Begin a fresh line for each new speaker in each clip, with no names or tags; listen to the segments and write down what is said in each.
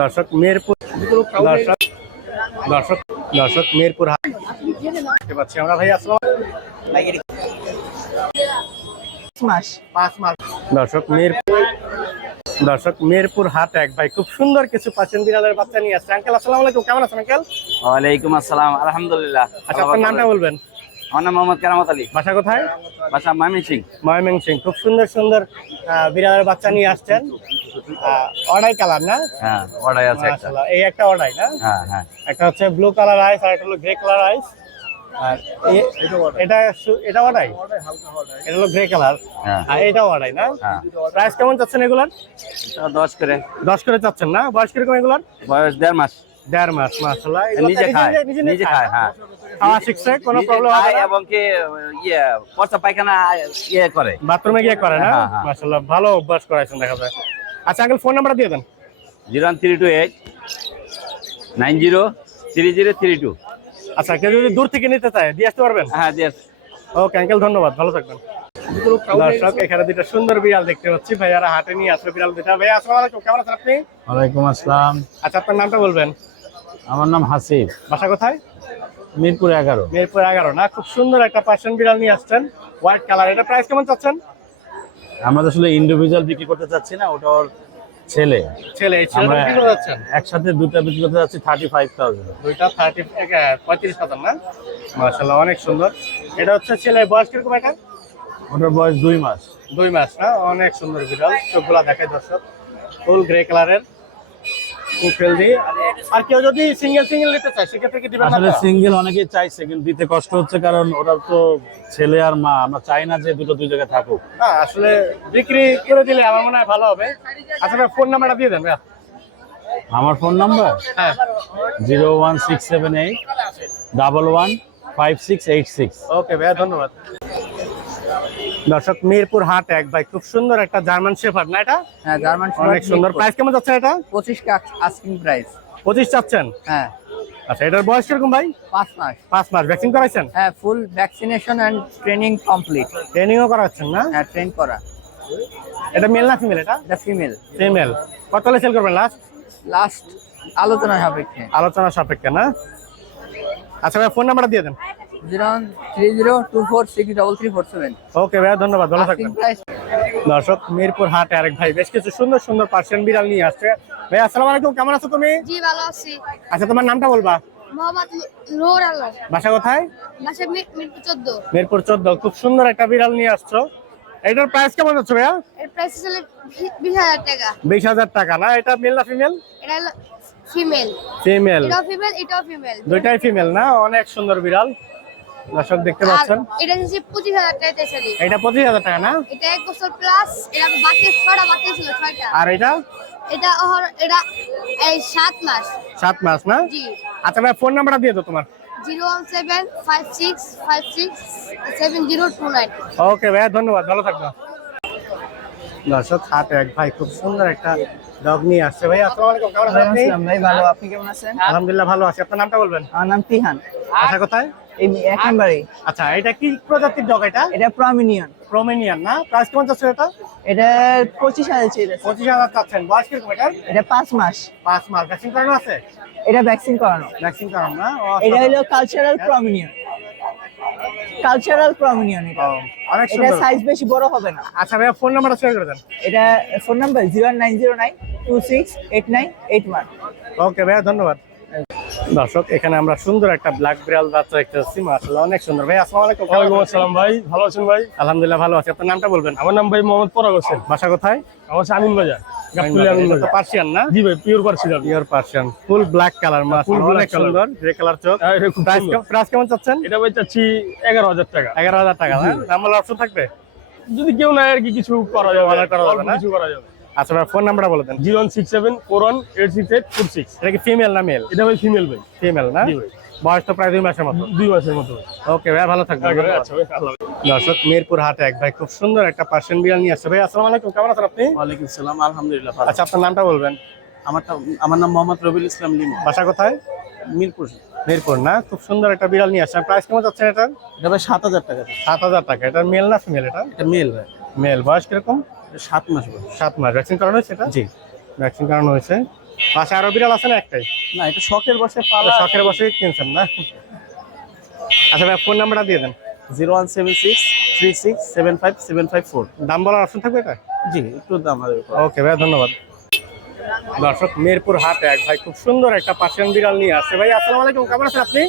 দর্শক মেহেরপুর দর্শক দর্শক দর্শক মেহেরপুর হাট। পাচ্ছি আমরা ভাই আসলাম
মাস
পাঁচ মাস দর্শক মেহেরপুর দর্শক মেহেরপুর হাট এক ভাই খুব সুন্দর কিছু পাচ্ছেন বিড়ালের বাচ্চা নিয়ে আসছে। আঙ্কেল আসসালামু আলাইকুম কেমন আছেন আঙ্কেল?
ওয়ালাইকুম আসসালাম আলহামদুলিল্লাহ।
আচ্ছা আপনার নামটা বলবেন?
আমার নাম মোহাম্মদ কেরামত আলী।
বাসা কোথায়?
বাসা মামি সিং
ময়মং সিং খুব সুন্দর সুন্দর বিড়ালের বাচ্চা নিয়ে আসছেন। অর্ডাই কালার না?
হ্যাঁ আছে একটা।
এই একটা অর্ডাই না?
হ্যাঁ হ্যাঁ।
একটা হচ্ছে ব্লু কালার আইস আর একটা হলো গ্রে কালার আইস। আর এটা এটা অর্ডাই এটা হলো গ্রে কালার।
হ্যাঁ।
আর অর্ডাই না?
হ্যাঁ।
প্রাইস কেমন চাচ্ছেন এগুলার?
দশ করে।
দশ করে চাচ্ছেন না? বয়স কীরকম এগুলার?
বয়স দেড় মাস।
দেড় মাস মাসাল্লাহ
নিজে খায় নিজে খায়। হ্যাঁ।
খাওয়া শিখছে কোনো প্রবলেম না।
এবং কি ইয়ে পচা পায়খানা ইয়ে করে।
বাথরুমে গিয়ে করে না?
হ্যাঁ, হ্যাঁ।
মাসাল্লাহ ভালো অভ্যাস করাইছেন দেখা যায়। আচ্ছা আঙ্কেল ফোন নাম্বারটা দিয়ে দেন।
Zero one three two eight nine zero three zero three two.
আচ্ছা কেউ যদি দূর থেকে নিতে চায় দিয়ে আসতে পারবেন?
হ্যাঁ দিয়ে
ওকে আঙ্কেল ধন্যবাদ ভালো থাকবেন। দর্শক এখানে দুটো সুন্দর বিড়াল দেখতে পাচ্ছি। ভাইয়ারা হাটে নিয়ে আসলো বিড়াল দুটা ভাইয়া আসসালামু আলাইকুম কেমন আছেন আপনি?
ওয়ালাইকুম আসসালাম।
আচ্ছা আপনার নামটা বলবেন?
আমার নাম হাসিব।
বাসা কোথায়?
মিরপুর এগারো।
মিরপুর এগারো না? খুব সুন্দর একটা পার্সিয়ান বিড়াল নিয়ে আসছেন। হোয়াইট কালার এটা প্রাইস কেমন চাচ্ছেন?
আমরা আসলে ইন্ডিভিজুয়াল বিক্রি করতে চাচ্ছি না ওটা ওর ছেলে।
ছেলে
আমরা একসাথে দুটা বিক্রি করতে যাচ্ছি থার্টি ফাইভ থাউজেন্ড
দুইটা থার্টি পঁয়ত্রিশ হাজার না? মার্শাল্লাহ অনেক সুন্দর। এটা হচ্ছে ছেলে বয়স কীরকম এটা
ওটার বয়স দুই মাস।
দুই মাস না? অনেক সুন্দর বিড়াল। চোখগুলা দেখায় দর্শক। ফুল গ্রে কালারের উফেল দিয়ে আর কেউ যদি সিঙ্গেল সিঙ্গেল নিতে চায় সেক্ষেত্রে কি দিবেন
আসলে সিঙ্গেল অনেকেই চাইছে কিন্তু দিতে কষ্ট হচ্ছে কারণ ওরা তো ছেলে আর মা আমরা চাই না যে দুটো দুই জায়গায় থাকুক।
না আসলে বিক্রি করে দিলে আমার মনে হয় ভালো হবে। আচ্ছা ফোন নাম্বারটা দিয়ে দেন ভাইয়া।
আমার ফোন নাম্বার
হ্যাঁ।
Zero one six seven eight double one five six eight six
okay ভাইয়া ধন্যবাদ। দর্শক মিরপুর হাট এক ভাই খুব সুন্দর একটা জার্মান শেফার্ড না এটা?
হ্যাঁ জার্মান
অনেক সুন্দর। প্রাইস কেমন যাচ্ছে এটা?
পঁচিশ আস্কিং প্রাইস।
পঁচিশ চাচ্ছেন?
হ্যাঁ।
আচ্ছা এটার বয়স কীরকম ভাই?
পাঁচ মাস।
পাঁচ মাস। ভ্যাকসিন করাইছেন?
হ্যাঁ full vaccination and training complete
ট্রেনিংও করাচ্ছেন না?
হ্যাঁ ট্রেন করা।
এটা মেল না ফিমেল এটা?
দ্য ফিমেল
ফিমেল কত হলে সেল করবেন লাস্ট
লাস্ট আলোচনা সাপেক্ষে।
আলোচনা সাপেক্ষে না? আচ্ছা ভাই ফোন নাম্বারটা দিয়ে দেন।
Zero three zero two four six double three four seven.
Okay ভাইয়া ধন্যবাদ। ভালো থাকবেন। দর্শক মিরপুর হাটে আরেক ভাই। বেশ কিছু সুন্দর সুন্দর পার্সিয়ান বিড়াল নিয়ে আসছে। ভাই আসসালামু আলাইকুম কেমন আছো তুমি?
জি ভালো আছি।
আচ্ছা তোমার নামটা বলবা?
মোহাম্মদ নোর আলম।
বাসা কোথায়?
বাসা মিরপুর চোদ্দ।
মিরপুর চোদ্দ। খুব সুন্দর একটা বিড়াল নিয়ে আসছো। এটার প্রাইস কেমন যাচ্ছে ভাইয়া?
এর প্রাইস বিশ হাজার টাকা।
বিশ হাজার টাকা না? এটা মেল না ফিমেল
এটা ফিমেল
ফিমেল
এটাও ফিমেল এটাও ফিমেল
দুইটাই ফিমেল না? অনেক সুন্দর বিড়াল। দর্শক দেখতে পাচ্ছেন।
এটা হচ্ছে পঁচিশ হাজার টাকা তেসারি
এটা পঁচিশ হাজার টাকা না?
এটা এক বছর প্লাস এটা বাকি ছয়টা বাকি ছিল ছয়টা।
আর এটা?
এটা ওহর- এটা এই সাত মাস।
সাত মাস না?
জি।
আচ্ছা ভাই ফোন নাম্বারটা দিয়ে দাও তোমার।
Zero one seven five six five six seven zero two nine.
Okay ভাইয়া ধন্যবাদ। ভালো থাকবে দর্শক হাট এক ভাই খুব সুন্দর একটা ডগ নিয়ে আসছে। ভাই আসসালামু আলাইকুম। কেমন আছেন
ভাই ভালো। আপনি কেমন আছেন?
আলহামদুলিল্লাহ ভালো আছি। আপনার নামটা বলবেন?
আমার নাম তিহান।
আশা কোথায়?
এই এক নাম্বারে
আচ্ছা এটা কি প্রজাতির ডগ এটা?
এটা প্রমিনিয়ন
প্রোমেনিয়ান না? প্রাইস কেমন চাচ্ছে এটা?
এটা পঁচিশ হাজার ছিল
পঁচিশ হাজার চাচ্ছেন। বয়স কীরকম এটা
এটা পাঁচ মাস।
পাঁচ মাস। ভ্যাকসিন করানো আছে?
এটা ভ্যাকসিন করানো।
ভ্যাকসিন করানো না?
এটা হলো কালচারাল প্রমিনিয়ন কালচারাল প্রমিনিয়ন এটা।
অনেক
এটা সাইজ বেশি বড় হবে না।
আচ্ছা ভাইয়া ফোন নাম্বারটা শেয়ার করে দেন।
এটা phone number zero nine zero nine two six eight nine eight one
okay ভাইয়া ধন্যবাদ। দর্শক এখানে আমরা সুন্দর একটা ব্ল্যাক বিড়াল বাচ্চা দেখতে পাচ্ছি মাশাআল্লাহ অনেক সুন্দর। ভাই আসসালামু আলাইকুম।
ওয়ালাইকুম আসসালাম ভাই। ভালো আছেন ভাই?
আলহামদুলিল্লাহ ভালো আছি। আপনার নামটা বলবেন?
আমার নাম ভাই মোহাম্মদ পরাগ হোসেন।
বাসা কোথায়?
আমার আমিন বাজার
পার্সিয়ান না?
জি ভাই pure partial
pure Persian full black colour মাছ
Full black
অনেক সুন্দর। গ্রে কালার চোখ।
হ্যাঁ,
প্রাইস কেমন চাচ্ছেন?
এটা ভাই চাচ্ছি টাকা।
এগারো হাজার টাকা না নাম্বার অপশন থাকবে?
যদি কেউ নাই আর কি কিছু করা যাবে।
করা যাবে না?
কিছু করা যাবে।
আচ্ছা ভাই ফোন নাম্বারটা বলে দেন।
Zero one six seven four one eight six eight four six.
এটা কি ফিমেল না মেল
এটা ভাই ফিমেল ভাই।
ফিমেল না? বয়স তো প্রায় দুই মাসের মতো।
দুই মাসের মতো
ওকে ভাই ভালো থাকবেন। ধন্যবাদ।
আচ্ছা হাফেজ।
দর্শক মিরপুর হাটে এক ভাই খুব সুন্দর একটা পার্সিয়ান বিড়াল নিয়ে আসছে। ভাই আসসালামু আলাইকুম কেমন আছেন আপনি?
ওয়ালাইকুম সালাম আলহামদুলিল্লাহ
আচ্ছা আপনার নামটা বলবেন।
আমার আমার নাম মোহাম্মদ রবিউল ইসলাম লিমো
বাসা কোথায়?
মিরপুর।
মিরপুর না? খুব সুন্দর একটা বিড়াল নিয়ে আসছে প্রাইস কেমন যাচ্ছে এটা
এটা ভাই সাত হাজার টাকা।
সাত হাজার টাকা। এটা মেল না ফিমেল এটা?
এটা মেল ভাই।
মেল বয়স কীরকম?
সাত মাস
সাত মাস। ভ্যাকসিন করানো হয়েছে এটা?
জি।
ভ্যাকসিন করানো হয়েছে। বাসায় আরও বিড়াল আছে না একটাই?
না এটা শখের বসে
শখের বসে কিনছেন না? আচ্ছা ভাই ফোন নাম্বারটা দিয়ে দেন।
Zero one seven six three six seven five seven five four.
দাম বলার অপশন থাকবে এটা?
জি একটু দাম হবে
ওকে ভাই ধন্যবাদ। দর্শক মিরপুর হাটে এক ভাই খুব সুন্দর একটা পার্সিয়ান বিড়াল নিয়ে আসছে। ভাই আসসালামু আলাইকুম কেমন আছেন আপনি?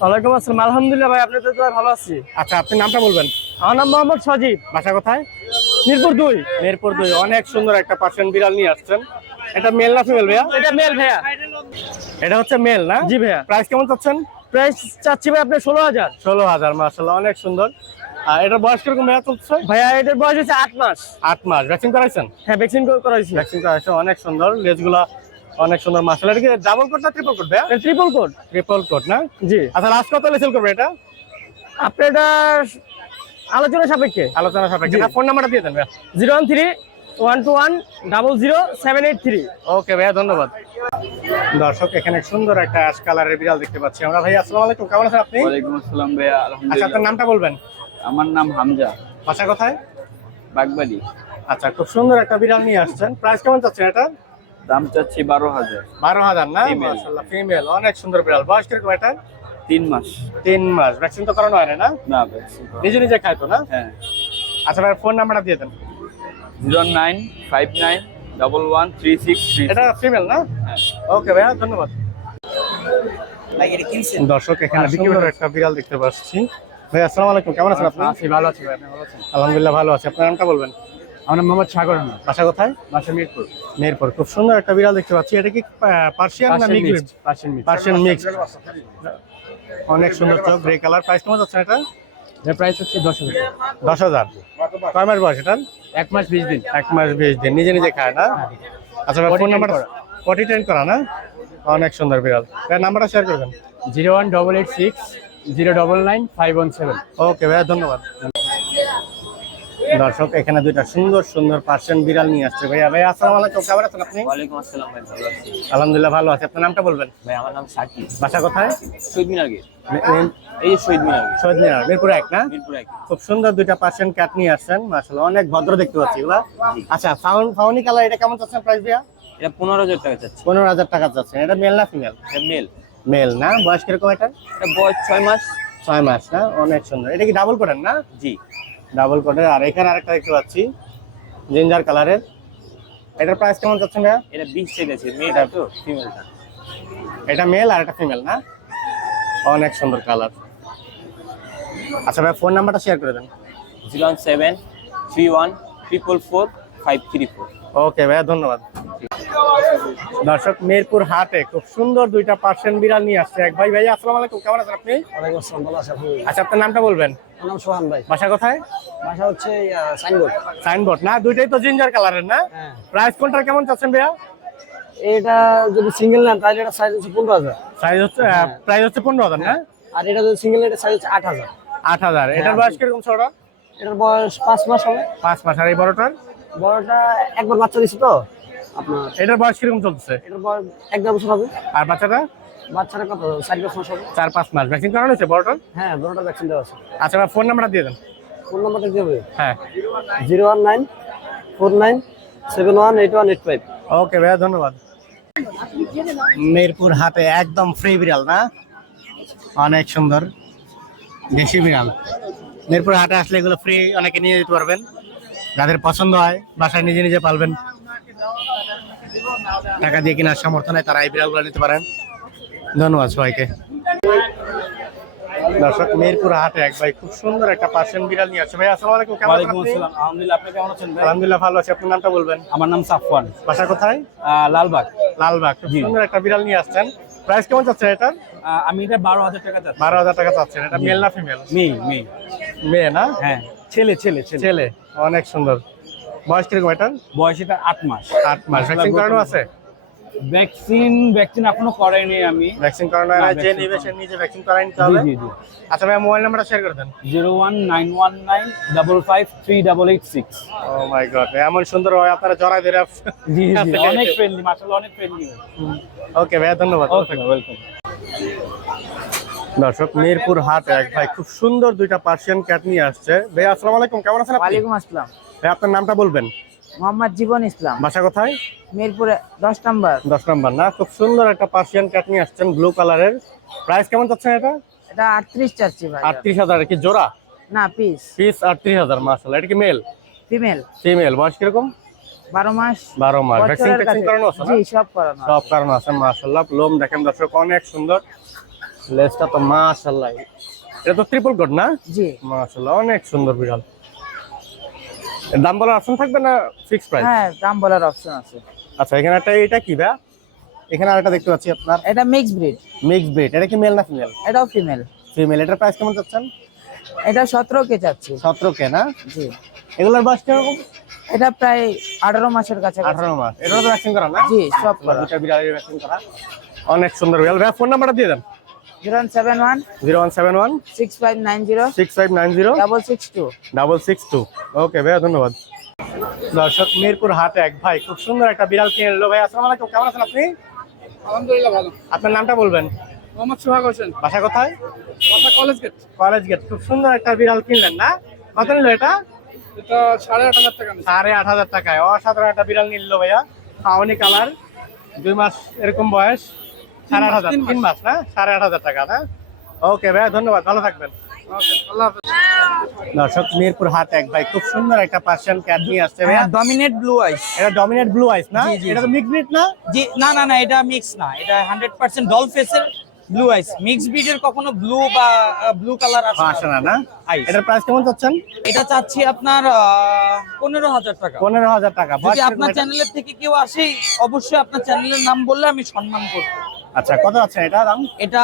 ওয়ালাইকুম আসসালাম। আলহামদুলিল্লাহ ভাই আপনাদের তো ভালো আছি।
আচ্ছা আপনি নামটা বলবেন?
আমার নাম মোহাম্মদ সজীব।
বাসা কোথায়?
মিরপুর দুই।
মিরপুর দুই অনেক সুন্দর একটা পার্সিয়ান বিড়াল নিয়ে আসছেন। এটা মেল না ফিমেল ভাইয়া?
এটা মেল ভাইয়া।
এটা হচ্ছে মেল না?
জি ভাইয়া।
প্রাইস কেমন চাচ্ছেন?
প্রাইস চাচ্ছি ভাই আপনি ষোলো হাজার।
ষোলো হাজার মাসাল্লাহ অনেক সুন্দর। আর এটার বয়স কীরকম ভাইয়া চলছে?
ভাইয়া এটার বয়স হচ্ছে আট মাস।
আট মাস। ভ্যাকসিন করাইছেন?
হ্যাঁ ভ্যাকসিন করাইছি।
ভ্যাকসিন করাইছে অনেক সুন্দর। লেজগুলা অনেক সুন্দর। মাসাল্লাহ এটা কি ডাবল কোট না ট্রিপল কোট ভাইয়া?
ট্রিপল কোড
ট্রিপল কোট না?
জি।
আচ্ছা লাস্ট কত সেল করবে এটা?
আপনি এটা আলোচনা সাপেক্ষে।
আলোচনা সাপেক্ষে। ফোন নাম্বারটা দিয়ে দেন ভাইয়া।
Zero one three one two one double zero seven eight three.
Okay ভাইয়া ধন্যবাদ। দর্শক এখানে সুন্দর একটা অ্যাশ কালারের বিড়াল দেখতে পাচ্ছি আমরা। ভাই আসসালামু আলাইকুম। কেমন আছেন আপনি?
ওয়ালাইকুম আসসালাম ভাইয়া
আচ্ছা
আলহামদুলিল্লাহ
আপনার নামটা বলবেন?
আমার নাম হামজা।
বাসা কোথায়?
বাগবাড়ি।
আচ্ছা খুব সুন্দর একটা বিড়াল নিয়ে আসছেন। প্রাইস কেমন চাচ্ছেন এটা?
দাম চাচ্ছি বারো হাজার।
বারো হাজার না. মাশাআল্লাহ ফিমেল অনেক সুন্দর বিড়াল। বয়স কীরকম এটা
তিন মাস।
তিন মাস। ভ্যাকসিন তো করানো হয় না? না নিজে নিজে খাইতো না?
হ্যাঁ।
আচ্ছা ভাই ফোন নাম্বারটা দিয়ে দেন।
Zero nine five nine double one three six three
এটা ফিমেল না?
হ্যাঁ।
ওকে ভাইয়া ধন্যবাদ। দর্শক এখানে সুন্দর একটা বিড়াল দেখতে পাচ্ছি। ভাই আসসালামু আলাইকুম। কেমন আছেন আপনি?
আছি ভালো আছি ভাই আপনি ভালো আছেন?
আলহামদুলিল্লাহ ভালো আছি। আপনার নামটা বলবেন?
আমার নাম মোহাম্মদ সাগর না
বাসা কোথায়?
বাসা মিরপুর।
মেরপুর। খুব সুন্দর একটা বিড়াল দেখতে পাচ্ছি। এটা কি পার্সিয়ান না mix
percent mix
Persian mix অনেক সুন্দর চোখ গ্রে কালার প্রাইস কেমন যাচ্ছে এটা?
এর প্রাইস হচ্ছে দশ হাজার।
দশ হাজার। কয় মাস বয়স এটা
এক মাস বিশ দিন।
এক মাস বিশ দিন। নিজে নিজে খায় না? আচ্ছা ভাই ফোন নাম্বার ফর্টি টেন করা না? অনেক সুন্দর বিড়াল। নাম্বারটা শেয়ার করবেন।
Zero one double eight six zero double nine five one seven
okay ভাইয়া ধন্যবাদ। দর্শক এখানে দুইটা সুন্দর সুন্দর পার্সেন্ট বিড়াল নিয়ে আসছে। ভাইয়া ভাই আসসালামু আলাইকুম কেমন আছেন আপনি?
ওয়ালাইকুম আসসালাম ভাই ভালো আছি।
আলহামদুলিল্লাহ ভালো আছে। আপনার নামটা বলবেন?
ভাই আমার নাম সাকিব।
বাসা কোথায়?
শহীদ মিনার গেট।
মে- মে-
এই শহীদ মিনার
শহীদ মিনার মিরপুর এক না?
মিরপুর এক।
খুব সুন্দর দুইটা পার্সিয়ান ক্যাট নিয়ে আসছেন। মাশাআল্লাহ অনেক ভদ্র দেখতে পাচ্ছি এগুলা। আচ্ছা ফাউন ফাউনি কালার এটা কেমন চাচ্ছেন প্রাইস ভাইয়া?
এটা পনেরো হাজার টাকা চাচ্ছি।
পনেরো হাজার টাকা চাচ্ছেন। এটা মেল না ফিমেল
এটা মেল
মেল না? বয়স কীরকম এটা
বয়স ছয় মাস।
ছয় মাস না? অনেক সুন্দর। এটা কি ডাবল কোটের না?
জি।
ডাবল কোটের আর এখানে আরেকটা দেখতে পাচ্ছি জিঞ্জার কালারের। এটার প্রাইস কেমন চাচ্ছেন ভাইয়া?
এটা বিশ চেয়েছে মেয়েটা তো ফিমেলটা
এটা মেল আর এটা ফিমেল না? অনেক সুন্দর কালার আচ্ছা ভাই ফোন নাম্বারটা শেয়ার করে দেন।
Zero one seven three one triple four five three four.
Okay ভাইয়া ধন্যবাদ। দর্শক মিরপুর হাটে খুব সুন্দর দুইটা পার্সেন্ট বিড়াল নিয়ে আসছে। এক ভাই ভাই আসসালামু আলাইকুম। কেমন আছেন আপনি? আচ্ছা আপনার নামটা বলবেন?
নাম সোহান ভাই।
বাসা কোথায়?
বাসা হচ্ছে সাইনবোর্ড।
সাইনবোর্ড না? দুইটাই তো জিঞ্জার কালারের না?
হ্যাঁ।
প্রাইস কোনটার কেমন চাচ্ছেন ভাইয়া
এটা যদি সিঙ্গেল নেন তাহলে এটা সাইজ হচ্ছে পনেরো হাজার।
সাইজ হচ্ছে প্রাইস হচ্ছে পনেরো হাজার না?
আর এটা যদি সিঙ্গেল এটা সাইজ হচ্ছে আট হাজার।
আট হাজার। এটার বয়স কীরকম ছোট?
এটার বয়স পাঁচ মাস হবে।
পাঁচ মাস। আর এই বড়টার?
বড়টা একবার বাচ্চা দিচ্ছে তো? আপনার
এটার বয়স কীরকম চলছে
এটার বয়স এক দেড় বছর হবে।
আর বাচ্চাটা?
বাচ্চাটা কত? চার পাঁচ মাস হবে।
চার পাঁচ মাস। ভ্যাকসিন করানো হয়েছে বড়টার
হ্যাঁ বড়টা ভ্যাকসিন দেওয়া আছে।
আচ্ছা ফোন নাম্বারটা দিয়ে দেন।
ফোন নাম্বারটা কি হবে
হ্যাঁ।
Zero one nine four nine seven one eight one eight five.
Okay ভাইয়া ধন্যবাদ। মিরপুর হাটে একদম ফ্রি বিড়াল না? অনেক সুন্দর। দেশি বিড়াল। মিরপুর হাটে আসলে এগুলো ফ্রি অনেকে নিয়ে যেতে পারবেন। যাদের পছন্দ হয় বাসায় নিজে নিজে পালবেন। টাকা দিয়ে কেনার সামর্থ্য নেই তারা এই বিড়ালগুলো নিতে পারেন। ধন্যবাদ সবাইকে। দর্শক মিরপুর হাটে এক ভাই খুব সুন্দর একটা পার্সিয়ান বিড়াল নিয়ে আসছে। ভাই আসসালামু আলাইকুম কেমন আছেন?
আসসালাম। আলহামদুলিল্লাহ আপনি কেমন আছেন ভাই?
আলহামদুলিল্লাহ ভালো আছি। আপনার নামটা বলবেন?
আমার নাম সাফওয়ান।
বাসা কোথায়?
লালবাগ।
লালবাগ। খুব সুন্দর একটা বিড়াল নিয়ে আসছেন। প্রাইস কেমন চাচ্ছে এটা
আমি এটা বারো হাজার টাকা চাচ্ছি
বারো হাজার টাকা চাচ্ছেন এটা মেল না ফিমেল?
মেয়ে মেয়ে।
মেয়ে না?
হ্যাঁ ছেলে ছেলে। ছেলে।
অনেক সুন্দর। বয়স কীরকম এটা?
বয়স এটা আট মাস।
আট মাস। ভ্যাকসিন করানো আছে?
ভ্যাকসিন ভ্যাকসিন এখনও করাইনি আমি।
ভ্যাকসিন করানো হয় না, যে
vaccine
সে নিজে ভ্যাকসিন করাই নিতে হবে।
জি জি।
আচ্ছা ভাই মোবাইল নাম্বারটা শেয়ার করে দেন।
Zero one nine one nine double five three double eight six.
Oh my god এমন সুন্দর হয় আপনারা জড়াই ধরে
জি জি অনেক ফ্রেন্ডলি মাসাল্লাহ অনেক ফ্রেন্ডলি
ওকে ভাইয়া ধন্যবাদ।
ওকে ওয়েলকাম
দর্শক মিরপুর হাট এক ভাই খুব সুন্দর দুইটা পার্সিয়ান ক্যাট নিয়ে আসছে। ভাই আসসালামু আলাইকুম কেমন আছেন আপনি?
ওয়ালাইকুম আসসালাম।
আপনার নামটা বলবেন?
মোহাম্মদ জীবন ইসলাম।
বাসা কোথায়?
মিরপুরে দশ নম্বর।
দশ নম্বর না? খুব সুন্দর একটা পার্সিয়ান ক্যাট নিয়ে আসছেন ব্লু কালারের প্রাইস কেমন চাচ্ছেন এটা?
এটা আটত্রিশ চাচ্ছি ভাই।
আটত্রিশ হাজার কি জোড়া?
না পিস
পিস আটত্রিশ হাজার মাসাল এটা কি মেল
ফিমেল
ফিমেল বয়স কীরকম?
বারো মাস।
বারো মাস। ভ্যাকসিন ট্যাকসিন করানো আছে
জি সব করানো
সব আছে মাশাল্লাহ লোম দেখেন দর্শক অনেক সুন্দর। লেজটা তো মাশাল্লাহ এটা তো ট্রিপল কোড না?
জি।
মাশাল্লাহ অনেক সুন্দর বিড়াল। দাম বলার অপশন থাকবে না ফিক্স প্রাইস
হ্যাঁ দাম বলার অপশন আছে।
আচ্ছা এখানে একটা এটা কি ভাই এখানে আরেকটা দেখতে পাচ্ছি আপনার।
এটা মিক্স ব্রিড
মিক্স ব্রিড এটা কি মেল না ফিমেল
এটাও ফিমেল
ফিমেল এটার প্রাইস কেমন চাচ্ছেন?
এটা সতেরো কে চাচ্ছি।
সতেরো কে না?
জি।
এগুলোর বয়স কীরকম?
এটা প্রায় আঠারো মাসের কাছে
আঠারো মাস। এটাও তো ভ্যাকসিন করা না?
জি সব করা।
দুটা বিড়ালের ভ্যাকসিন করা। অনেক সুন্দর ভাই ফোন নাম্বারটা দিয়ে দেন।
Zero seven one
zero one seven one
six five nine zero
six five nine zero
double six two
double six two okay ভাইয়া ধন্যবাদ। দর্শক মিরপুর হাটে এক ভাই খুব সুন্দর একটা বিড়াল কিনে এলো ভাই আসসালামু আলাইকুম কেমন আছেন আপনি?
আলহামদুলিল্লাহ ভালো।
আপনার নামটা বলবেন?
মোহাম্মদ সোহাগ হোসেন।
বাসা কোথায়?
কথা কলেজ গেট।
College gate. খুব সুন্দর একটা বিড়াল কিনলেন না? কত নিল এটা?
এটা সাড়ে আট হাজার টাকা
সাড়ে আট হাজার টাকায়। অসাধারণ একটা বিড়াল নিল ভাইয়া। খাওয়ানি কালার। দুই মাস এরকম বয়স। সাড়ে আট হাজার
তিন মাস।
না? সাড়ে আট হাজার টাকা না? ওকে ভাইয়া ধন্যবাদ ভালো থাকবেন।
ওকে, আল্লাহ হাফেজ।
দর্শক মিরপুর হাট এক ভাই খুব সুন্দর একটা পার্সিয়ান ক্যাট নিয়ে আসছে
ডমিনেট ব্লু আইস
এটা ডমিনেট ব্লু আইস না? এটা তো মিক্স ব্রিড না?
জি না না না এটা মিক্স না। এটা হান্ড্রেড পার্সেন্ট ডল ফেসের ব্লু আইস মিক্স ব্রিডের কখনো ব্লু বা ব্লু কালার আসে। না।
না এটার প্রাইস কেমন চাচ্ছেন?
এটা চাচ্ছি আপনার পনেরো হাজার টাকা।
পনেরো হাজার টাকা।
যদি আপনার চ্যানেলের থেকে কেউ আসে অবশ্যই আপনার চ্যানেলের নাম বললে আমি সম্মান করব।
আচ্ছা কত আছে এটা দাম?
এটা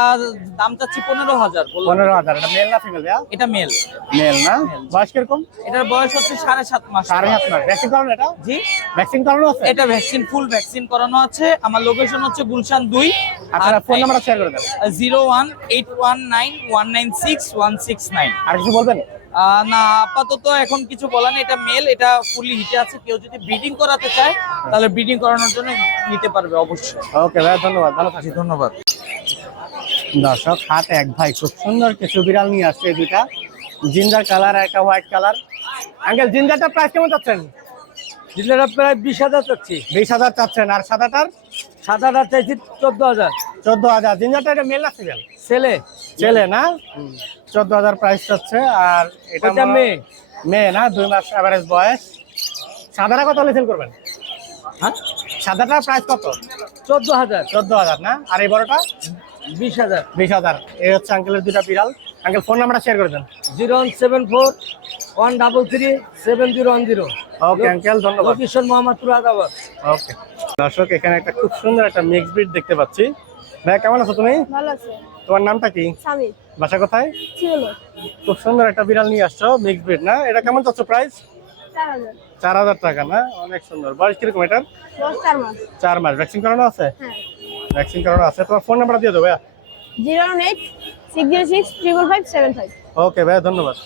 দাম চাচ্ছি পনেরো হাজার
পনেরো হাজার এটা মেল না ফিমেল
এটা মেল
মেল না? বয়স কীরকম?
এটার বয়স হচ্ছে সাড়ে সাত মাস।
সাড়ে সাত মাস। ভ্যাকসিন করানো এটা?
জি।
ভ্যাকসিন করানো আছে?
এটা ভ্যাকসিন ফুল ভ্যাকসিন করানো আছে। আমার লোকেশন হচ্ছে গুলশান দুই।
আপনারা ফোন নাম্বারটা শেয়ার করে দেন।
Zero one eight one nine one nine six one six nine.
আর কিছু বলবেন?
না আপাতত এখন কিছু বলার নেই। এটা মেল এটা ফুললি হিটে আছে। কেউ যদি ব্রিডিং করাতে চায় তাহলে ব্রিডিং করানোর জন্য নিতে পারবে অবশ্যই।
ওকে ভাইয়া ধন্যবাদ। ভালো থাকবেন।
ধন্যবাদ।
দর্শক হাট এক ভাই খুব সুন্দর কিছু বিড়াল নিয়ে আসছে দুইটা। জিঞ্জার কালার একটা হোয়াইট কালার আঙ্কেল জিঞ্জারটার প্রাইস কেমন চাচ্ছেন?
জিল্লাটা প্রায় বিশ হাজার চাচ্ছি।
বিশ হাজার চাচ্ছেন। আর সাদাটার?
সাদাটা চাইছি চোদ্দ হাজার।
চোদ্দ হাজার। জিঞ্জারটা এটা মেল না ফিমেল
ছেলে?
ছেলে না? চোদ্দ হাজার প্রাইস চাচ্ছে আর এটা
মেয়ে।
মেয়ে না দুই মাস অ্যাভারেজ বয়স। সাদাটা কত সেল করবেন?
হ্যাঁ?
সাদাটার প্রাইস কত?
চোদ্দ হাজার।
চোদ্দ হাজার না? আর এই বড়টা?
বিশ হাজার।
বিশ হাজার। এই হচ্ছে আঙ্কেলের দুটা বিড়াল। আঙ্কেল ফোন নাম্বারটা শেয়ার করে দেন।
Zero one seven four one double three seven zero one zero.
Okay uncle ধন্যবাদ।
লোকেশন মোহাম্মদপুর আদাবাদ
ওকে দর্শক এখানে একটা খুব সুন্দর একটা মিক্স ব্রিড দেখতে পাচ্ছি। ভাই কেমন আছো তুমি?
ভালো আছে।
তোমার নামটা কি?
স্বামী
বাসা কোথায়?
ছিল
খুব সুন্দর একটা বিড়াল নিয়ে আসছো মিক্স ব্রিড না? এটা কেমন চাচ্ছ প্রাইস
চার হাজার।
টাকা না? অনেক সুন্দর। বয়স কীরকম এটার?
চার মাস।
ভ্যাকসিন করানো আছে? ভ্যাকসিন করানো আছে। তোমার ফোন নাম্বারটা দিয়ে দেবো ভাইয়া।
Zero eight six zero six triple five seven five.
Okay ভাইয়া ধন্যবাদ।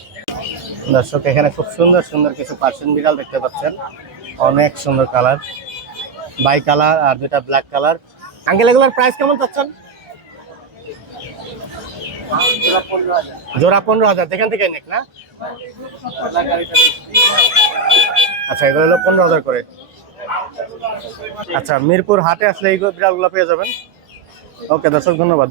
দর্শক এখানে খুব সুন্দর সুন্দর কিছু পার্সিয়ান বিড়াল দেখতে পাচ্ছেন। অনেক সুন্দর কালার বাই কালার আর দুটা ব্ল্যাক কালার আঙ্কেল, এগুলোর প্রাইস কেমন চাচ্ছেন? জোড়া পনেরো হাজার, যেখান থেকে নেক, না? আচ্ছা এগুলো পনেরো হাজার করে। আচ্ছা মিরপুর হাটে আসলে এই বিড়ালগুলো পেয়ে যাবেন। ওকে, দর্শক, ধন্যবাদ।